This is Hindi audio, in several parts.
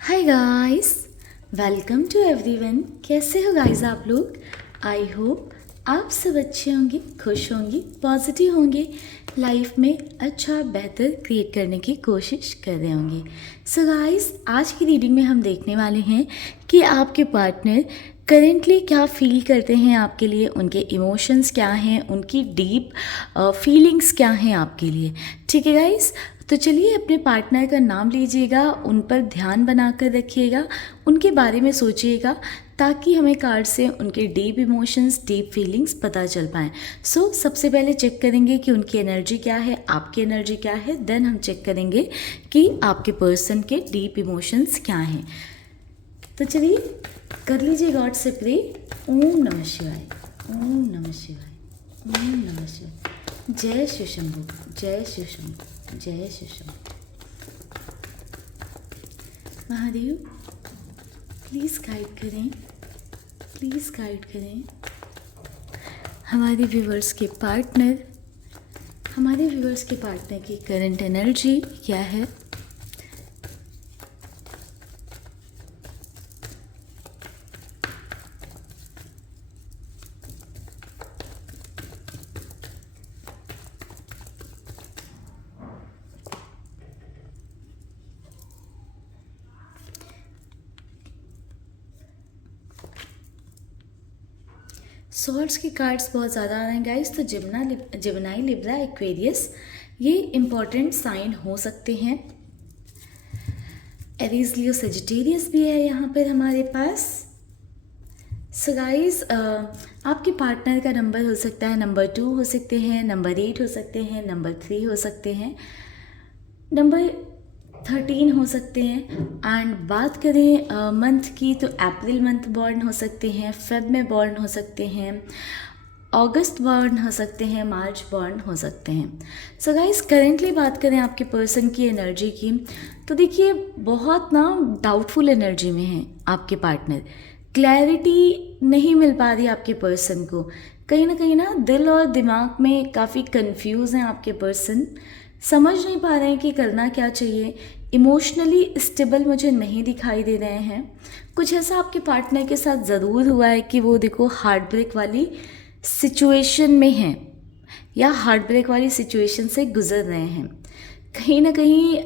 Hi guys, welcome to everyone. कैसे हो गाइस आप लोग? आई होप आप सब अच्छे होंगे, खुश होंगे, पॉजिटिव होंगे, लाइफ में अच्छा बेहतर क्रिएट करने की कोशिश कर रहे होंगे। सो गाइस, आज की रीडिंग में हम देखने वाले हैं कि आपके पार्टनर करेंटली क्या फील करते हैं आपके लिए, उनके इमोशंस क्या हैं, उनकी डीप फीलिंग्स क्या हैं आपके लिए। ठीक है गाइस, तो चलिए अपने पार्टनर का नाम लीजिएगा, उन पर ध्यान बनाकर रखिएगा, उनके बारे में सोचिएगा ताकि हमें कार्ड से उनके डीप इमोशंस, डीप फीलिंग्स पता चल पाएँ। सो सबसे पहले चेक करेंगे कि उनकी एनर्जी क्या है, आपकी एनर्जी क्या है, देन हम चेक करेंगे कि आपके पर्सन के डीप इमोशंस क्या हैं। तो चलिए कर लीजिए गॉड से प्रे। ओम नमः शिवाय, ओम नमः शिवाय, ओम नमः शिवाय। जय शिव शंभु, जय शिव शंभु, जय शिव शंभु। महादेव प्लीज़ गाइड करें, प्लीज़ गाइड करें हमारे व्यूवर्स के पार्टनर, हमारे व्यूवर्स के पार्टनर की करंट एनर्जी क्या है। सॉर्ड्स के कार्ड्स बहुत ज़्यादा आ रहे हैं गाइस। तो जिमनाई, लिब्रा, एक्वेरियस ये इम्पॉर्टेंट साइन हो सकते हैं। एरीज, लियो, सेजिटेरियस भी है यहाँ पर हमारे पास। सो गाइस, आपके पार्टनर का नंबर हो सकता है नंबर 2 हो सकते हैं, नंबर 8 हो सकते हैं, नंबर 3 हो सकते हैं, नंबर 13 हो सकते हैं। एंड बात करें मंथ की तो अप्रैल मंथ बॉर्न हो सकते हैं, फेब में बॉर्न हो सकते हैं, अगस्त बॉर्न हो सकते हैं, मार्च बॉर्न हो सकते हैं। सो गाइस, करेंटली बात करें आपके पर्सन की एनर्जी की तो देखिए बहुत ना डाउटफुल एनर्जी में है आपके पार्टनर। क्लैरिटी नहीं मिल पा रही आपके पर्सन को, कहीं ना दिल और दिमाग में काफ़ी कंफ्यूज हैं आपके पर्सन, समझ नहीं पा रहे हैं कि करना क्या चाहिए। इमोशनली स्टेबल मुझे नहीं दिखाई दे रहे हैं। कुछ ऐसा आपके पार्टनर के साथ ज़रूर हुआ है कि वो देखो हार्ट ब्रेक वाली सिचुएशन में हैं या हार्ट ब्रेक वाली सिचुएशन से गुजर रहे हैं। कहीं ना कहीं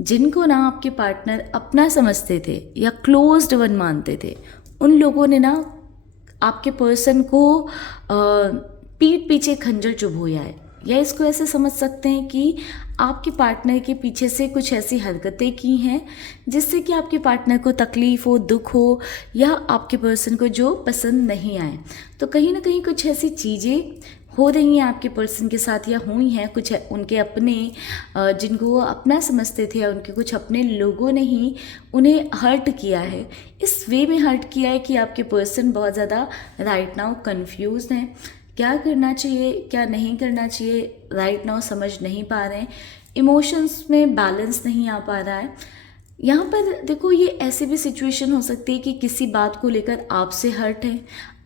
जिनको ना आपके पार्टनर अपना समझते थे या क्लोज्ड वन मानते थे, उन लोगों ने ना आपके पर्सन को पीठ पीछे खंजर चुभोया है। या इसको ऐसे समझ सकते हैं कि आपके पार्टनर के पीछे से कुछ ऐसी हरकतें की हैं जिससे कि आपके पार्टनर को तकलीफ़ हो, दुख हो या आपके पर्सन को जो पसंद नहीं आए। तो कहीं ना कहीं कुछ ऐसी चीज़ें हो रही हैं आपके पर्सन के साथ या हुई हैं। कुछ उनके अपने जिनको वो अपना समझते थे या उनके कुछ अपने लोगों ने ही उन्हें हर्ट किया है। इस वे में हर्ट किया है कि आपके पर्सन बहुत ज़्यादा राइट नाउ कन्फ्यूज हैं। क्या करना चाहिए, क्या नहीं करना चाहिए, राइट नाउ समझ नहीं पा रहे हैं। इमोशंस में बैलेंस नहीं आ पा रहा है। यहाँ पर देखो, ये ऐसी भी सिचुएशन हो सकती है कि किसी बात को लेकर आपसे हर्ट है,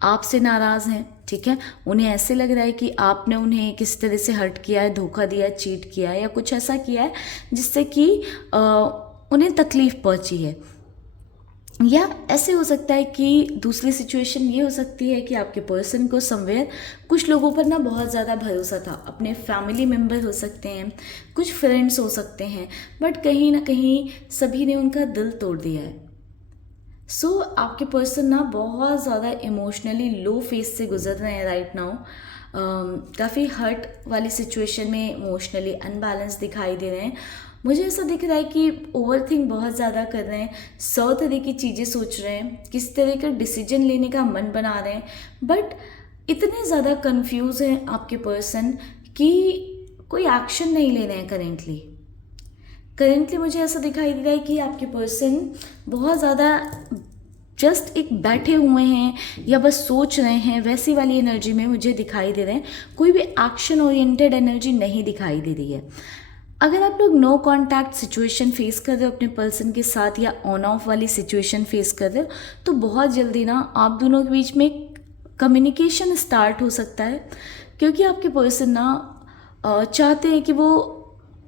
आपसे नाराज़ हैं, ठीक है। उन्हें ऐसे लग रहा है कि आपने उन्हें किसी तरह से हर्ट किया है, धोखा दिया है, चीट किया है या कुछ ऐसा किया है जिससे कि उन्हें तकलीफ़ पहुँची है। या ऐसे हो सकता है कि दूसरी सिचुएशन ये हो सकती है कि आपके पर्सन को समवेयर कुछ लोगों पर ना बहुत ज़्यादा भरोसा था। अपने फैमिली मेम्बर हो सकते हैं, कुछ फ्रेंड्स हो सकते हैं, बट कहीं ना कहीं सभी ने उनका दिल तोड़ दिया है। सो आपके पर्सन ना बहुत ज़्यादा इमोशनली लो फेज से गुजर रहे हैं राइट नाउ। काफ़ी हर्ट वाली सिचुएशन में इमोशनली अनबैलेंस दिखाई दे रहे हैं। मुझे ऐसा दिख रहा है कि ओवरथिंक बहुत ज़्यादा कर रहे हैं, 100 तरह की चीज़ें सोच रहे हैं, किस तरह का डिसीजन लेने का मन बना रहे हैं, बट इतने ज़्यादा कंफ्यूज हैं आपके पर्सन कि कोई एक्शन नहीं ले रहे हैं करेंटली मुझे ऐसा दिखाई दे रहा है कि आपके पर्सन बहुत ज़्यादा जस्ट एक बैठे हुए हैं या बस सोच रहे हैं, वैसी वाली एनर्जी में मुझे दिखाई दे रहे हैं। कोई भी एक्शन ओरिएंटेड एनर्जी नहीं दिखाई दे रही है। अगर आप लोग नो कॉन्टैक्ट सिचुएशन फेस कर रहे हो अपने पर्सन के साथ या ऑन ऑफ वाली सिचुएशन फेस कर रहे हो तो बहुत जल्दी ना आप दोनों के बीच में कम्युनिकेशन स्टार्ट हो सकता है, क्योंकि आपके पर्सन ना चाहते हैं कि वो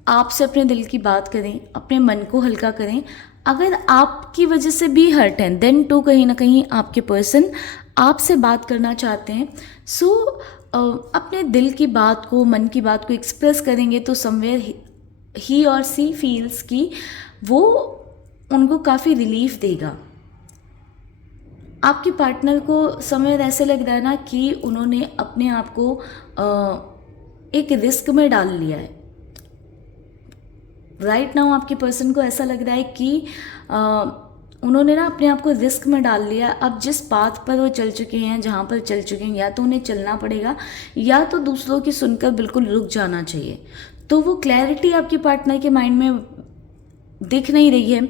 आपसे अपने दिल की बात करें, अपने मन को हल्का करें, अगर आपकी वजह से भी हर्ट हैं देन तो कहीं ना कहीं आपके पर्सन आपसे बात करना चाहते हैं। सो अपने दिल की बात को, मन की बात को एक्सप्रेस करेंगे तो समवेयर ही और सी फील्स कि वो उनको काफ़ी रिलीफ देगा। आपके पार्टनर को समवेयर ऐसे लग रहा है ना कि उन्होंने अपने आप को एक रिस्क में डाल लिया है। राइट नाउ आपके पर्सन को ऐसा लग रहा है कि उन्होंने ना अपने आप को रिस्क में डाल लिया। अब जिस पाथ पर वो चल चुके हैं, जहाँ पर चल चुके हैं, या तो उन्हें चलना पड़ेगा या तो दूसरों की सुनकर बिल्कुल रुक जाना चाहिए। तो वो क्लैरिटी आपके पार्टनर के माइंड में दिख नहीं रही है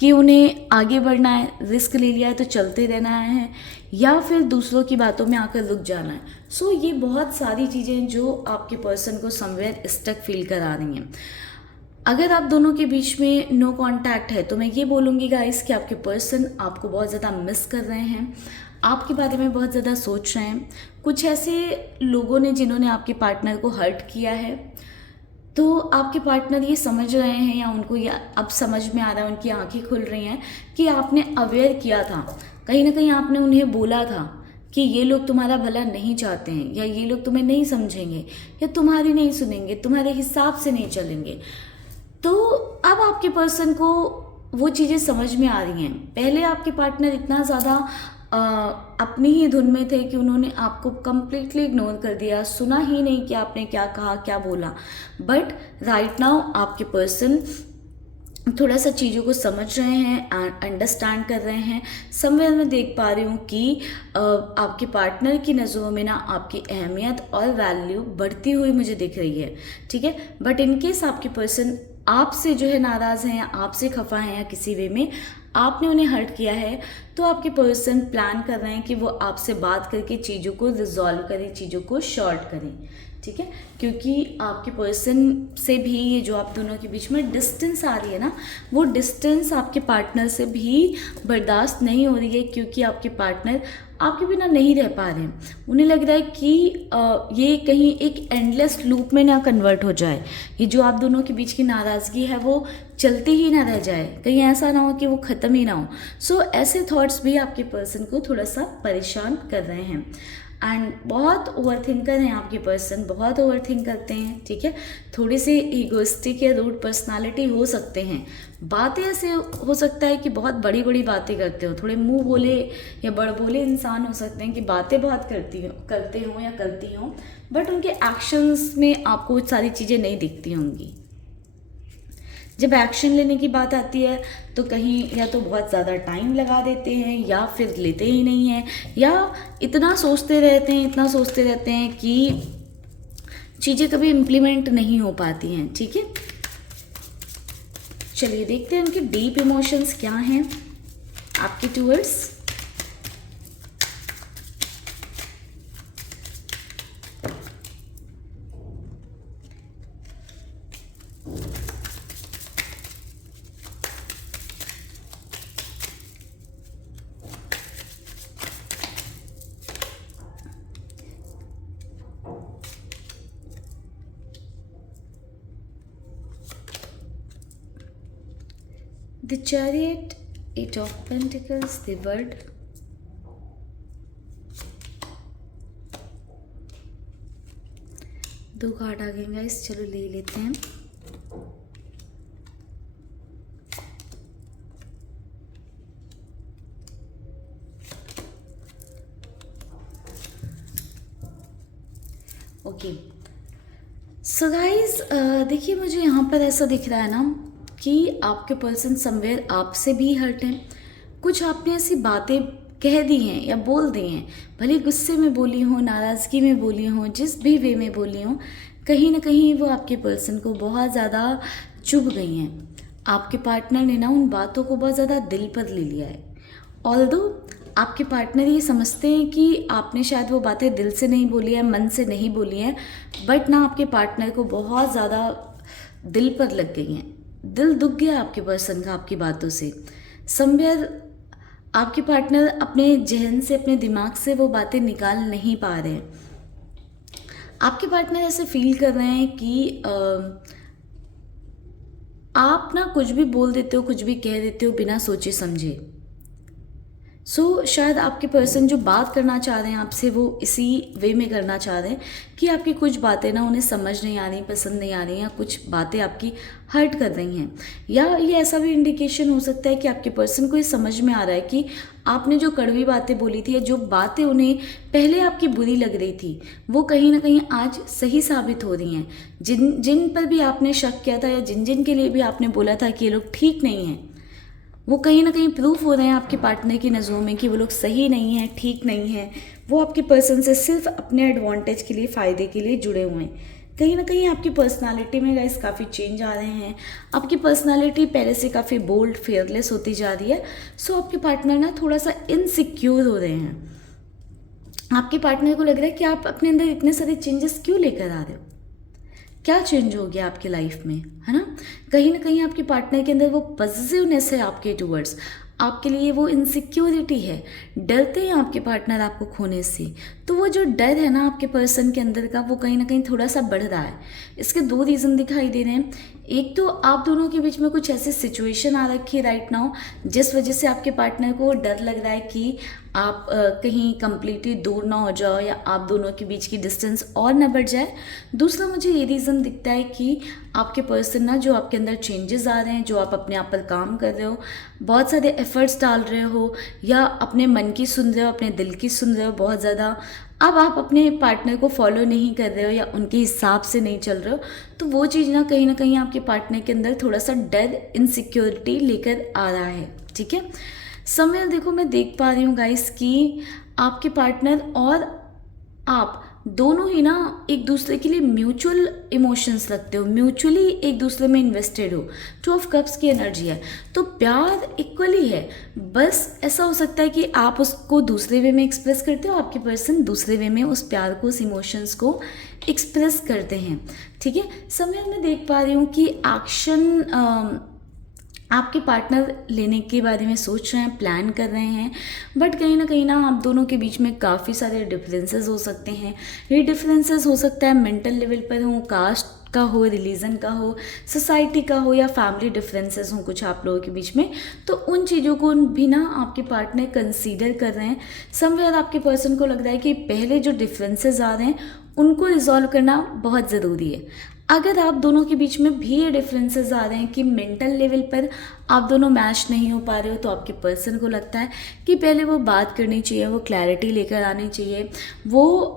कि उन्हें आगे बढ़ना है, रिस्क ले लिया है तो चलते रहना है, या फिर दूसरों की बातों में आकर रुक जाना है। सो ये बहुत सारी चीज़ें हैं जो आपके पर्सन को समवेयर स्टक फील करा रही हैं। अगर आप दोनों के बीच में नो कांटेक्ट है तो मैं ये बोलूँगी गाइस कि आपके पर्सन आपको बहुत ज़्यादा मिस कर रहे हैं, आपके बारे में बहुत ज़्यादा सोच रहे हैं। कुछ ऐसे लोगों ने जिन्होंने आपके पार्टनर को हर्ट किया है, तो आपके पार्टनर ये समझ रहे हैं या उनको ये अब समझ में आ रहा है, उनकी आंखें खुल रही हैं कि आपने अवेयर किया था, कहीं ना कहीं आपने उन्हें बोला था कि ये लोग तुम्हारा भला नहीं चाहते हैं, या ये लोग तुम्हें नहीं समझेंगे, या तुम्हारी नहीं सुनेंगे, तुम्हारे हिसाब से नहीं चलेंगे। तो अब आपके पर्सन को वो चीज़ें समझ में आ रही हैं। पहले आपके पार्टनर इतना ज़्यादा अपनी ही धुन में थे कि उन्होंने आपको कम्प्लीटली इग्नोर कर दिया, सुना ही नहीं कि आपने क्या कहा, क्या बोला। बट राइट नाउ आपके पर्सन थोड़ा सा चीज़ों को समझ रहे हैं, अंडरस्टैंड कर रहे हैं। समवेयर मैं देख पा रही हूँ कि आपके पार्टनर की नज़रों में ना आपकी अहमियत और वैल्यू बढ़ती हुई मुझे दिख रही है, ठीक है। बट इनकेस आपके पर्सन आपसे जो है नाराज़ हैं, या आपसे खफा हैं, या किसी वे में आपने उन्हें हर्ट किया है, तो आपके पर्सन प्लान कर रहे हैं कि वो आपसे बात करके चीज़ों को रिजॉल्व करें, चीज़ों को शॉर्ट करें, ठीक है। क्योंकि आपके पर्सन से भी ये जो आप दोनों के बीच में डिस्टेंस आ रही है ना, वो डिस्टेंस आपके पार्टनर से भी बर्दाश्त नहीं हो रही है, क्योंकि आपके पार्टनर आपके बिना नहीं रह पा रहे हैं। उन्हें लग रहा है कि ये कहीं एक एंडलेस लूप में ना कन्वर्ट हो जाए, ये जो आप दोनों के बीच की नाराज़गी है वो चलती ही ना रह जाए, कहीं ऐसा ना हो कि वो ख़त्म ही ना हो। सो ऐसे थॉट्स भी आपके पर्सन को थोड़ा सा परेशान कर रहे हैं। एंड बहुत ओवर थिंकर हैं आपके पर्सन, बहुत ओवर थिंक करते हैं, ठीक है। थोड़ी सी ईगोइस्टिक या रूड पर्सनालिटी हो सकते हैं। बातें ऐसे हो सकता है कि बहुत बड़ी बड़ी बातें करते हो, थोड़े मुंह बोले या बड़ बोले इंसान हो सकते हैं कि बातें बहुत करते हों या करती हों, बट उनके एक्शंस में आपको सारी चीज़ें नहीं दिखती होंगी। जब एक्शन लेने की बात आती है तो कहीं या तो बहुत ज़्यादा टाइम लगा देते हैं, या फिर लेते ही नहीं हैं, या इतना सोचते रहते हैं कि चीज़ें कभी इम्प्लीमेंट नहीं हो पाती हैं, ठीक है। चलिए देखते हैं उनके डीप इमोशंस क्या हैं आपके towards. The Chariot, 8 of Pentacles, the World, दो कार्ड आ गए गाइस, चलो ले लेते हैं। ओके सो गाइस, देखिए मुझे यहाँ पर ऐसा दिख रहा है ना कि आपके पर्सन समवेयर आपसे भी हर्ट हैं। कुछ आपने ऐसी बातें कह दी हैं या बोल दी हैं, भले गुस्से में बोली हो, नाराज़गी में बोली हो, जिस भी वे में बोली हो, कहीं ना कहीं वो आपके पर्सन को बहुत ज़्यादा चुभ गई हैं। आपके पार्टनर ने ना उन बातों को बहुत ज़्यादा दिल पर ले लिया है। ऑल्दो आपके पार्टनर ये समझते हैं कि आपने शायद वो बातें दिल से नहीं बोली है, मन से नहीं बोली हैं, बट ना आपके पार्टनर को बहुत ज़्यादा दिल पर लग गई हैं। दिल दुख गया आपके पर्सन का आपकी बातों से। समवेयर आपके पार्टनर अपने जहन से, अपने दिमाग से वो बातें निकाल नहीं पा रहे हैं। आपके पार्टनर ऐसे फील कर रहे हैं कि आप ना कुछ भी बोल देते हो, कुछ भी कह देते हो बिना सोचे समझे। शायद आपके पर्सन जो बात करना चाह रहे हैं आपसे वो इसी वे में करना चाह रहे हैं कि आपकी कुछ बातें ना उन्हें समझ नहीं आ रही, पसंद नहीं आ रही, या कुछ बातें आपकी हर्ट कर रही हैं। या ये ऐसा भी इंडिकेशन हो सकता है कि आपके पर्सन को ये समझ में आ रहा है कि आपने जो कड़वी बातें बोली थी, या जो बातें उन्हें पहले आपकी बुरी लग रही थी, वो कहीं ना कहीं आज सही साबित हो रही हैं। जिन जिन पर भी आपने शक किया था, या जिन जिन के लिए भी आपने बोला था कि ये लोग ठीक नहीं हैं, वो कहीं ना कहीं प्रूफ हो रहे हैं आपके पार्टनर की नज़रों में कि वो लोग सही नहीं हैं, ठीक नहीं हैं। वो आपके पर्सन से सिर्फ अपने एडवांटेज के लिए, फ़ायदे के लिए जुड़े हुए हैं। कहीं ना कहीं आपकी पर्सनालिटी में गाइस काफ़ी चेंज आ रहे हैं। आपकी पर्सनालिटी पहले से काफ़ी बोल्ड, फेयरलेस होती जा रही है। आपके पार्टनर ना थोड़ा सा इनसिक्योर हो रहे हैं। आपके पार्टनर को लग रहा है कि आप अपने अंदर इतने सारे चेंजेस क्यों लेकर आ रहे हो, क्या चेंज हो गया आपकी लाइफ में, है ना। कहीं ना कहीं आपके पार्टनर के अंदर वो पॉजिटिवनेस है आपके टूवर्ड्स, आपके लिए वो इनसिक्योरिटी है, डरते हैं आपके पार्टनर आपको खोने से। तो वो जो डर है ना आपके पर्सन के अंदर का, वो कहीं ना कहीं थोड़ा सा बढ़ रहा है। इसके दो रीज़न दिखाई दे रहे हैं। एक तो आप दोनों के बीच में कुछ ऐसी सिचुएशन आ रखी है राइट नाउ, जिस वजह से आपके पार्टनर को डर लग रहा है कि आप कहीं कंप्लीटली दूर ना हो जाओ, या आप दोनों के बीच की डिस्टेंस और ना बढ़ जाए। दूसरा मुझे ये रीज़न दिखता है कि आपके पर्सन ना, जो आपके अंदर चेंजेस आ रहे हैं, जो आप अपने आप पर काम कर रहे हो, बहुत सारे एफर्ट्स डाल रहे हो, या अपने मन की सुन रहे हो, अपने दिल की सुन रहे हो बहुत ज़्यादा। अब आप अपने पार्टनर को फॉलो नहीं कर रहे हो, या उनके हिसाब से नहीं चल रहे हो, तो वो चीज़ ना कहीं आपके पार्टनर के अंदर थोड़ा सा डर, इनसिक्योरिटी लेकर आ रहा है। ठीक है, समय देखो मैं देख पा रही हूँ गाइस कि आपके पार्टनर और आप दोनों ही ना एक दूसरे के लिए म्यूचुअल इमोशंस रखते हो, म्यूचुअली एक दूसरे में इन्वेस्टेड हो। 2 ऑफ कप्स की एनर्जी है, तो प्यार इक्वली है। बस ऐसा हो सकता है कि आप उसको दूसरे वे में एक्सप्रेस करते हो, आपके पर्सन दूसरे वे में उस प्यार को, उस इमोशंस को एक्सप्रेस करते हैं। ठीक है, समय मैं देख पा रही हूँ कि एक्शन आपके पार्टनर लेने के बारे में सोच रहे हैं, प्लान कर रहे हैं, बट कहीं ना आप दोनों के बीच में काफ़ी सारे डिफरेंसेस हो सकते हैं। ये डिफरेंसेस हो सकता है मेंटल लेवल पर हो, कास्ट का हो, रिलीजन का हो, सोसाइटी का हो, या फैमिली डिफरेंसेस हो कुछ आप लोगों के बीच में। तो उन चीज़ों को भी ना आपके पार्टनर कंसीडर कर रहे हैं। समवेयर आपके पर्सन को लग रहा है कि पहले जो डिफरेंसेस आ रहे हैं उनको रिजॉल्व करना बहुत ज़रूरी है। अगर आप दोनों के बीच में भी ये डिफरेंसेस आ रहे हैं कि मेंटल लेवल पर आप दोनों मैच नहीं हो पा रहे हो, तो आपके पर्सन को लगता है कि पहले वो बात करनी चाहिए, वो क्लैरिटी लेकर आनी चाहिए, वो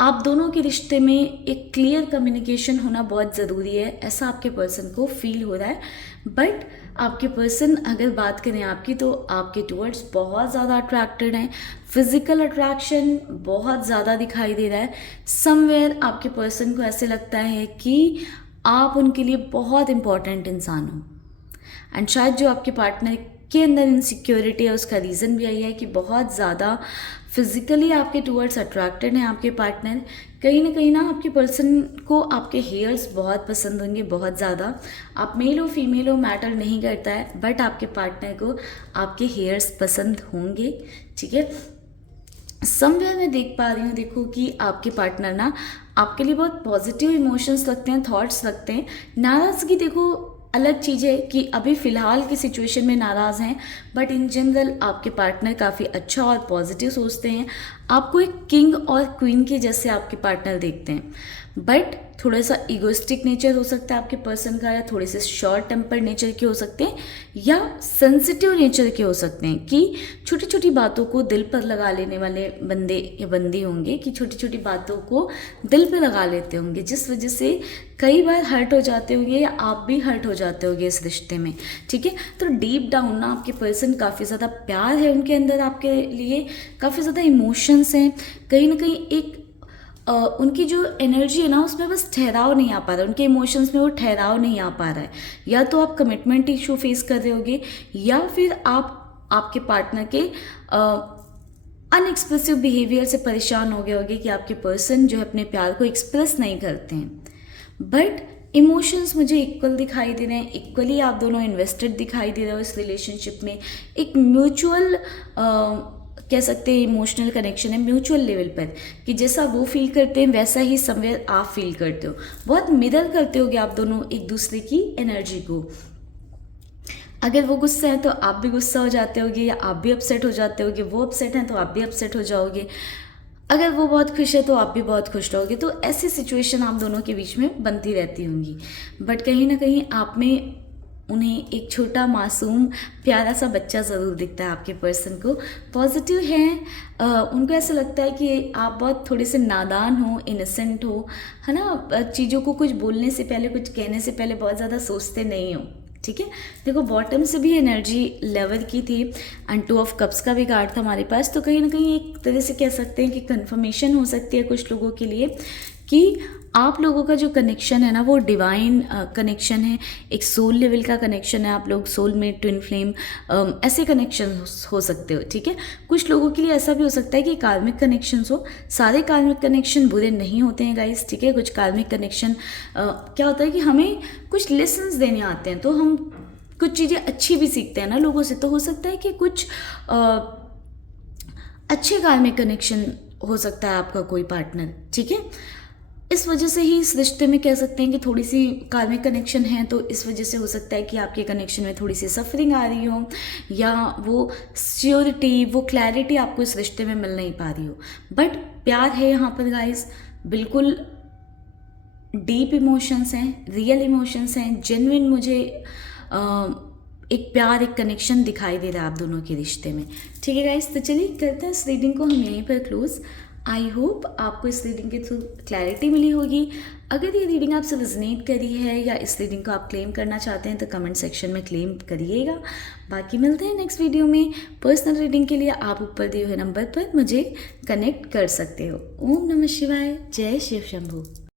आप दोनों के रिश्ते में एक क्लियर कम्युनिकेशन होना बहुत ज़रूरी है, ऐसा आपके पर्सन को फील हो रहा है। बट आपके पर्सन अगर बात करें आपकी, तो आपके टूवर्ड्स बहुत ज़्यादा अट्रैक्टेड हैं। फिजिकल अट्रैक्शन बहुत ज़्यादा दिखाई दे रहा है। समवेयर आपके पर्सन को ऐसे लगता है कि आप उनके लिए बहुत इम्पॉर्टेंट इंसान हो। एंड शायद जो आपके पार्टनर के अंदर इनसिक्योरिटी है, उसका रीज़न भी यही है कि बहुत ज़्यादा फिजिकली आपके टूवर्ड्स अट्रैक्टेड हैं आपके पार्टनर। कहीं ना आपके पर्सन को आपके हेयर्स बहुत पसंद होंगे, बहुत ज़्यादा। आप मेल हो फीमेल हो मैटर नहीं करता है, बट आपके पार्टनर को आपके हेयर्स पसंद होंगे। ठीक है, समवेयर मैं देख पा रही हूँ, देखो कि आपके पार्टनर ना आपके लिए बहुत पॉजिटिव इमोशंस रखते हैं, थॉट्स रखते हैं। नाराज़गी देखो अलग चीज़ है कि अभी फ़िलहाल की सिचुएशन में नाराज़ हैं, बट इन जनरल आपके पार्टनर काफ़ी अच्छा और पॉजिटिव सोचते हैं। आपको एक किंग और क्वीन के जैसे आपके पार्टनर देखते हैं, बट थोड़ा सा इगोइस्टिक नेचर हो सकता है आपके पर्सन का, या थोड़े से शॉर्ट टेम्पर नेचर के हो सकते हैं, या सेंसिटिव नेचर के हो सकते हैं कि छोटी छोटी बातों को दिल पर लगा लेने वाले बंदे या बंदी होंगे, कि छोटी छोटी बातों को दिल पर लगा लेते होंगे, जिस वजह से कई बार हर्ट हो जाते होंगे, या आप भी हर्ट हो जाते होंगे इस रिश्ते में। ठीक है, तो डीप डाउन ना आपके पर्सन काफ़ी ज़्यादा प्यार है उनके अंदर आपके लिए, काफ़ी ज़्यादा इमोशंस हैं। कहीं ना कहीं एक उनकी जो एनर्जी है ना, उसमें बस ठहराव नहीं आ पा रहा है, उनके इमोशंस में वो ठहराव नहीं आ पा रहा है। या तो आप कमिटमेंट इशू फेस कर रहे होगे, या फिर आप आपके पार्टनर के अनएक्सप्रेसिव बिहेवियर से परेशान हो गए होगे कि आपके पर्सन जो है अपने प्यार को एक्सप्रेस नहीं करते हैं। बट इमोशंस मुझे इक्वल दिखाई दे रहे हैं, इक्वली आप दोनों इन्वेस्टेड दिखाई दे रहे हो इस रिलेशनशिप में। एक म्यूचुअल कह सकते हैं इमोशनल कनेक्शन है म्यूचुअल लेवल पर, कि जैसा वो फील करते हैं वैसा ही समवेयर आप फील करते हो, बहुत मिरर करते होगे आप दोनों एक दूसरे की एनर्जी को। अगर वो गुस्सा है तो आप भी गुस्सा हो जाते होगे, या आप भी अपसेट हो जाते होगे, वो अपसेट हैं तो आप भी अपसेट हो जाओगे, अगर वो बहुत खुश है तो आप भी बहुत खुश रहोगे। तो ऐसी सिचुएशन आप दोनों के बीच में बनती रहती होंगी, बट कहीं ना कहीं आप में उन्हें एक छोटा मासूम प्यारा सा बच्चा ज़रूर दिखता है। आपके पर्सन को पॉजिटिव हैं, उनको ऐसा लगता है कि आप बहुत थोड़े से नादान हो, इनोसेंट हो, है ना, चीज़ों को कुछ बोलने से पहले, कुछ कहने से पहले बहुत ज़्यादा सोचते नहीं हो। ठीक है, देखो बॉटम से भी एनर्जी लेवल की थी एंड 2 ऑफ कप्स का भी कार्ड था हमारे पास। तो कहीं ना कहीं एक तरह से कह सकते हैं कि कंफर्मेशन हो सकती है कुछ लोगों के लिए कि आप लोगों का जो कनेक्शन है ना वो डिवाइन कनेक्शन है, एक सोल लेवल का कनेक्शन है। आप लोग सोलमेट, ट्विन फ्लेम, ऐसे कनेक्शन हो सकते हो। ठीक है, कुछ लोगों के लिए ऐसा भी हो सकता है कि कार्मिक कनेक्शंस हो। सारे कार्मिक कनेक्शन बुरे नहीं होते हैं गाइस। ठीक है, कुछ कार्मिक कनेक्शन क्या होता है कि हमें कुछ लेसन्स देने आते हैं, तो हम कुछ चीज़ें अच्छी भी सीखते हैं ना लोगों से। तो हो सकता है कि कुछ अच्छे कार्मिक कनेक्शन हो सकता है आपका कोई पार्टनर। ठीक है, इस वजह से ही इस रिश्ते में कह सकते हैं कि थोड़ी सी कार्मिक कनेक्शन है, तो इस वजह से हो सकता है कि आपके कनेक्शन में थोड़ी सी सफरिंग आ रही हो, या वो श्योरिटी, वो क्लैरिटी आपको इस रिश्ते में मिल नहीं पा रही हो। बट प्यार है यहाँ पर गाइस, बिल्कुल डीप इमोशंस हैं, रियल इमोशंस हैं, जेन्युइन मुझे एक प्यार, एक कनेक्शन दिखाई दे रहा है आप दोनों के रिश्ते में। ठीक है गाइस, तो चलिए करते हैं इस रीडिंग को हम यहीं पर क्लोज। आई होप आपको इस रीडिंग के थ्रू क्लैरिटी मिली होगी। अगर ये रीडिंग आपसे रेजोनेट करी है या इस रीडिंग को आप क्लेम करना चाहते हैं तो कमेंट सेक्शन में क्लेम करिएगा। बाकी मिलते हैं नेक्स्ट वीडियो में। पर्सनल रीडिंग के लिए आप ऊपर दिए हुए नंबर पर मुझे कनेक्ट कर सकते हो। ओम नमः शिवाय, जय शिव शंभू।